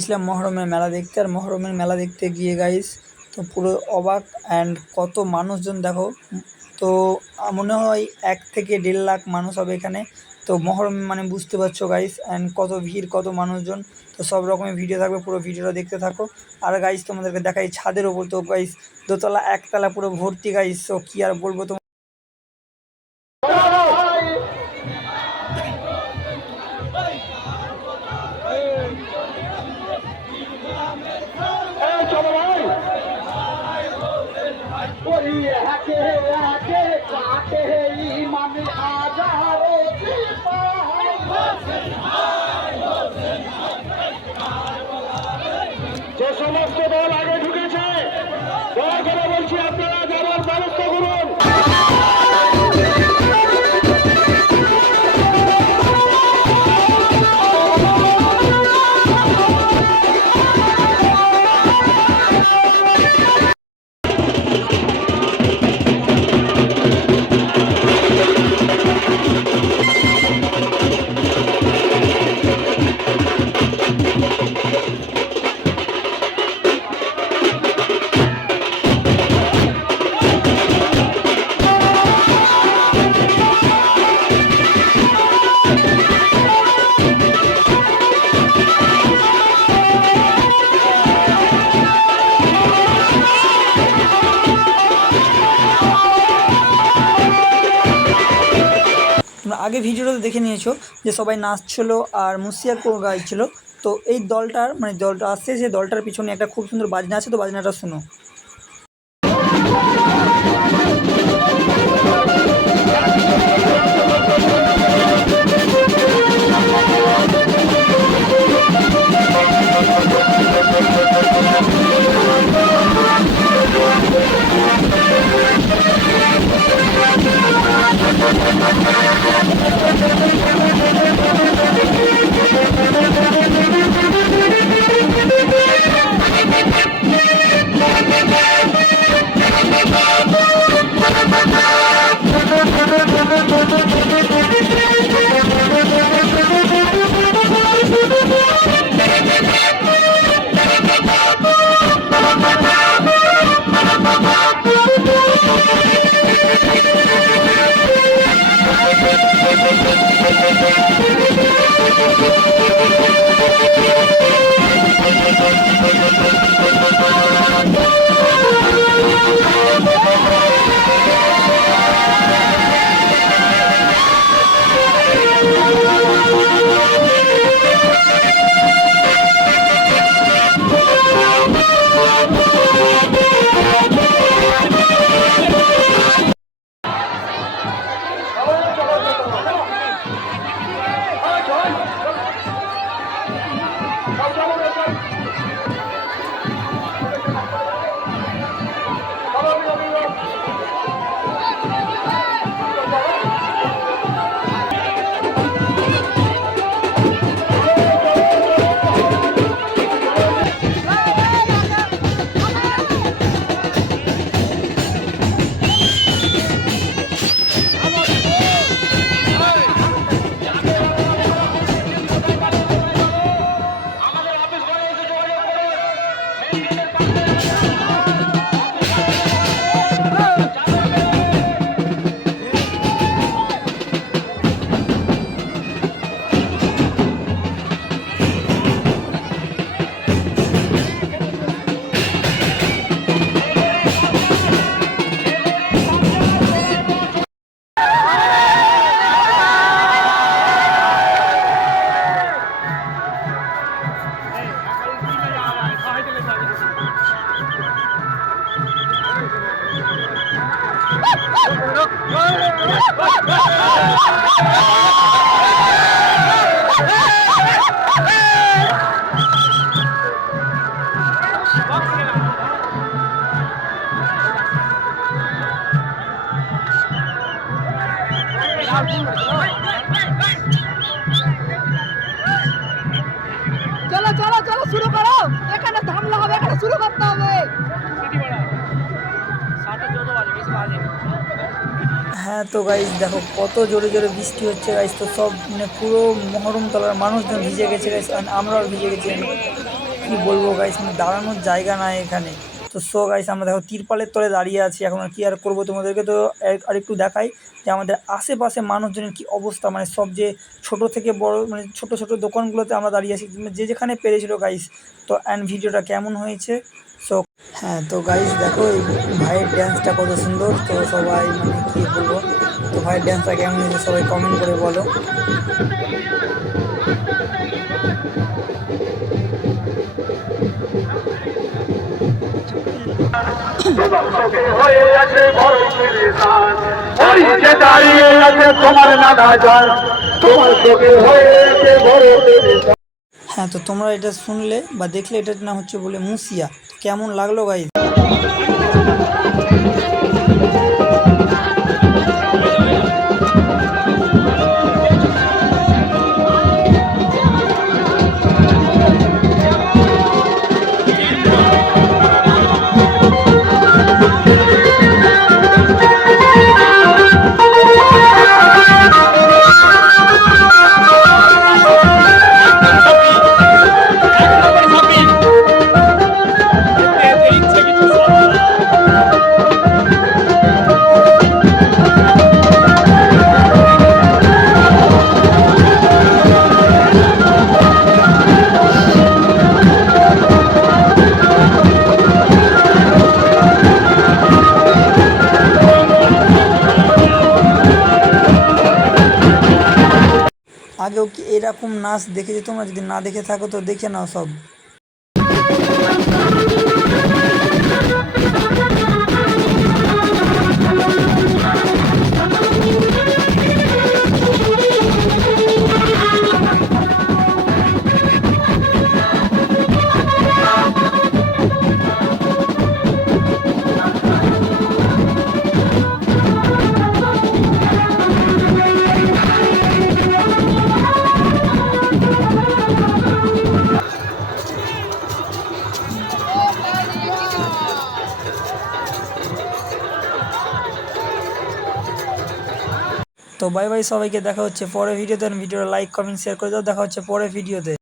গেছিলাম মহরমের মেলা দেখতে। আর মহরমের মেলা দেখতে গিয়ে গাইস তো পুরো অবাক অ্যান্ড কত মানুষজন দেখো। তো মনে হয় 1 থেকে 1.5 লাখ মানুষ হবে এখানে। তো মহরম মানে বুঝতে পারছো গাইস, অ্যান্ড কত ভিড় কত মানুষজন। তো সব রকমের ভিডিও থাকবে, পুরো ভিডিওটা দেখতে থাকো। আর গাইস তোমাদেরকে দেখাই ছাদের ওপর, তো গাইস দোতলা একতলা পুরো ভর্তি গাইস। তো কি আর বলবো তোমার। যে সমস্ত দল আগে ঢুকেছে দয়া করে বলছি আপনারা যাওয়ার ব্যবস্থা করুন। তোমরা আগে ভিডিওটা দেখে নিয়েছো যে সবাই নাচছিল আর মুসিয়া গাইছিল। তো এই দলটার মানে দলটা আসছে, সেই দলটার পিছনে একটা খুব সুন্দর বাজনা আছে, তো বাজনাটা শুনো। চলো চলো চলো শুরু করো, এখানে ঝামেলা হবে, এখানে শুরু করতে হবে। হ্যাঁ তো গাইস দেখো কত জোরে জোরে বৃষ্টি হচ্ছে গাইস। তো সব মানে পুরো মহরম তলার মানুষজন ভিজে গেছে গাইস, আমরাও ভিজে গেছি। কি বলবো গাইস, মানে দাঁড়ানোর জায়গা নাই এখানে। তো সো গাইস আমরা দেখো তিরপালের তলে দাঁড়িয়ে আছি, এখন আর কি আর করবো, তোমাদেরকে তো আর একটু দেখাই যে আমাদের আশেপাশে মানুষজনের কি অবস্থা, মানে সব যে ছোট থেকে বড় মানে ছোট ছোট দোকানগুলোতে আমরা দাঁড়িয়ে আছি, মানে যে যেখানে পেরেছিল গাইস। তো অ্যান্ড ভিডিওটা কেমন হয়েছে সো হ্যাঁ, তো গাইস দেখো এই ভাইয়ের ড্যান্সটা কত সুন্দর, তো সবাই মানে কি বলবো, তো ভাইয়ের ড্যান্সটা কেমন হয়েছে সবাই কমেন্ট করে বলো। তোমার চোখে হয়ে আছে বড় পরেশান, ওই যে দাঁড়িয়ে আছে তোমার নানা জান, তোমার চোখে হয়ে আছে বড় পরেশান। হ্যাঁ, তো তোমরা এটা শুনলে বা দেখলে এটার নাম হচ্ছে বলে মুসিয়া। কেমন লাগলো গাইস? আগেও কি এরকম নাচ দেখেছো তোমরা? যদি না দেখে থাকো তো দেখে নাও সব। তো বাই বাই সবাইকে, দেখা হচ্ছে পরে ভিডিওতে। ভিডিওটা লাইক কমেন্ট শেয়ার করে দাও, দেখা হচ্ছে পরে ভিডিওতে।